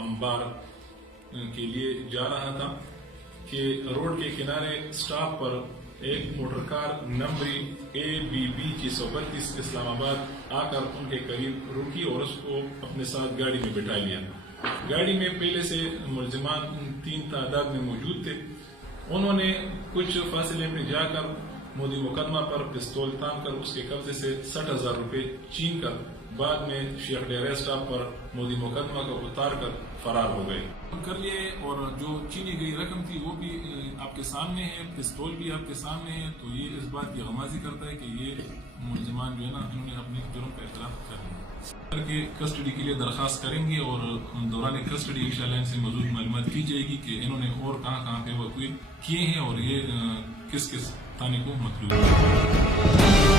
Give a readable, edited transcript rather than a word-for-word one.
انبار کے لیے جا رہا تھا کہ روڈ کے کنارے سٹاپ پر ایک موٹر کار نمبری ABB 632 اسلام آباد آ کر ان کے قریب رکی اور اس کو اپنے ساتھ گاڑی میں بٹھا لیا. گاڑی میں پہلے سے ملزمان 3 تعداد میں موجود تھے. انہوں نے کچھ فاصلے میں جا کر مودی مقدمہ پر پستول تان کر اس کے قبضے سے 60,000 روپے چھین کر بعد میں شیخ ڈیرہ اسٹاپ پر مودی مقدمہ کو اتار کر فرار ہو گئے. کر لیے اور جو چھینی گئی رقم تھی وہ بھی آپ کے سامنے ہے, پستول بھی آپ کے سامنے ہے. تو یہ اس بات کی غمازی کرتا ہے کہ یہ ملزمان جو ہے نا انہوں نے اپنے جرم کا اعتراف کر لیا کہ کسٹڈی کے لیے درخواست کریں گے اور دوران کسٹڈی انشاءاللہ ان سے مزید معلومات کی جائے گی کہ انہوں نے اور کہاں کہاں پہ وقوع کیے ہیں اور یہ کس کس تھانے کو مطلوب ہے.